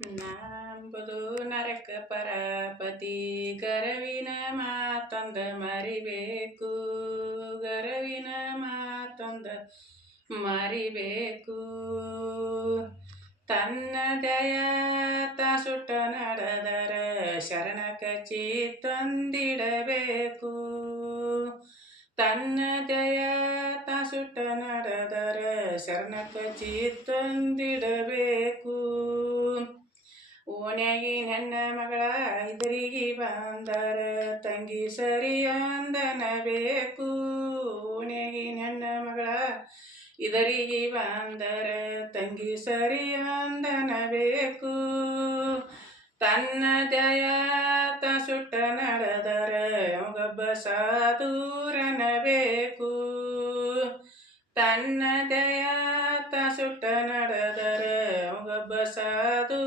ನಂಬುದು ನರಕ ಪರಪತಿ ಗರವಿನ ಮಾತೊಂದ ಮರಿಬೇಕು. ಗರವಿನ ಮಾತೊಂದ ಮರಿಬೇಕು. ತನ್ನ ದಯ ಸುಟ್ಟ ನಡೆದರ ಶರಣ ಕಚಿ ತಂದಿಡಬೇಕು. ತನ್ನ ದಯ ಸುಟ್ಟ ನಡೆದರ ಶರಣ ಕಚಿ ತಂದಿಡಬೇಕು. ಓಣ್ಯಾಗಿನ ಹೆಣ್ಣ ಮಗಳ ಇದರಿಗೆ ಬಂದರ ತಂಗಿ ಸರಿ ಅಂದನಬೇಕು. ಓಣ್ಯಾಗಿನ ಹೆಣ್ಣ ಮಗಳ ಇದರಿಗೆ ಬಂದರ ತಂಗಿ ಸರಿ ಅಂದನಬೇಕು. ತನ್ನ ದಯ ಸುಟ್ಟ ನಡೆದರ ಅವಗೊಬ್ಬ ಸಾಧೂರನಬೇಕು. ತನ್ನ ದಯ ಸುಟ್ಟ ನಡೆದರ ಅವಗೊಬ್ಬ ಸಾಧೂರನಬೇಕು.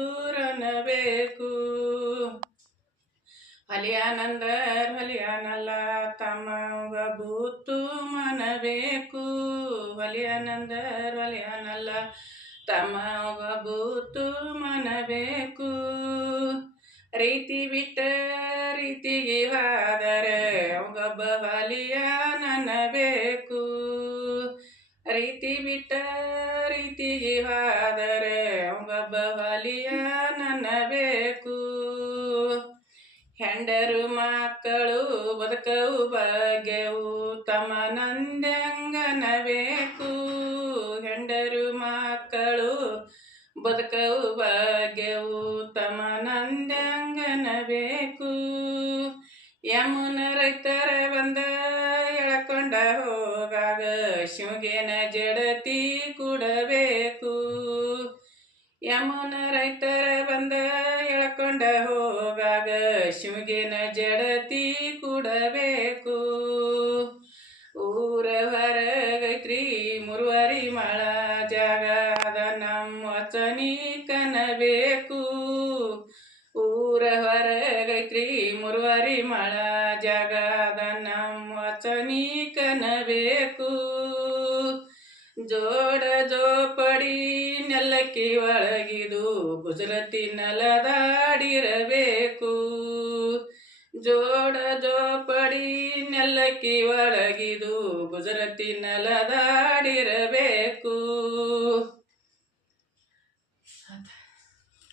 ಹೊಲಿಯಾನಲ್ಲ ತಮ್ಮಗ ಬೂತು ಮನಬೇಕು. ಹೊಲಿಯಾನಲ್ಲ ತಮ್ಮಗ ಬೂತು ಮನಬೇಕು. ರೀತಿ ಬಿಟ್ಟ ರೀತಿಗೆ ಹೋದರೆ ಅವಗೊಬ್ಬ ಹೊಲಿಯಾನಬೇಕು. ರೀತಿ ಬಿಟ್ಟ ರೀತಿಗೆ ಹೋದರೆ ಅವಗೊಬ್ಬ ಹೊಲಿಯಾನಬೇಕು. ಹೆಂಡರು ಮಕ್ಕಳು ಬದುಕವು ಭಾಗ್ಯವು ತಮ್ಮ ನಂದ್ಯಂಗನಬೇಕು. ಹೆಂಡರು ಮಕ್ಕಳು ಬದುಕವು ಭಾಗ್ಯವು ತಮ್ಮ ನಂದ್ಯಂಗನಬೇಕು. ಯಮುನ ರೈತರ ಬಂದ ಎಳಕೊಂಡ ಹೋಗಾಗ ಶಿವಗೆನ ಜಡತಿ ಕೊಡಬೇಕು. ಯಮುನ ರೈತರ ಬಂದ ಎಳಕೊಂಡ ಹೋಗಾಗ ಶಿವಗೆನ ಜಡತಿ ಕೊಡಬೇಕು. ಊರ ಹೊರಗೈತ್ರಿ ಮುರುವರಿ ಮಳ ಜಾಗದ ನಮ್ಮ ವಚನಿ ಕನಬೇಕು. ಊರ ಹೊರಗೈತ್ರಿ ಮುರುವರಿ ಮಳ ಜಾಗದ ನಮ್ಮ ವಚನಿ ಕನಬೇಕು. ಜೋಡ ಜೋಪಡಿ ನೆಲಕ್ಕೆ ಒಳಗಿದು ಗುಜರತಿ ನೆಲದಾಡಿರಬೇಕು. ಜೋಡ ಜೋಪಡಿ ನೆಲಕ್ಕೆ ಒಳಗಿದು ಗುಜರತಿ ನೆಲದಾಡಿರಬೇಕು.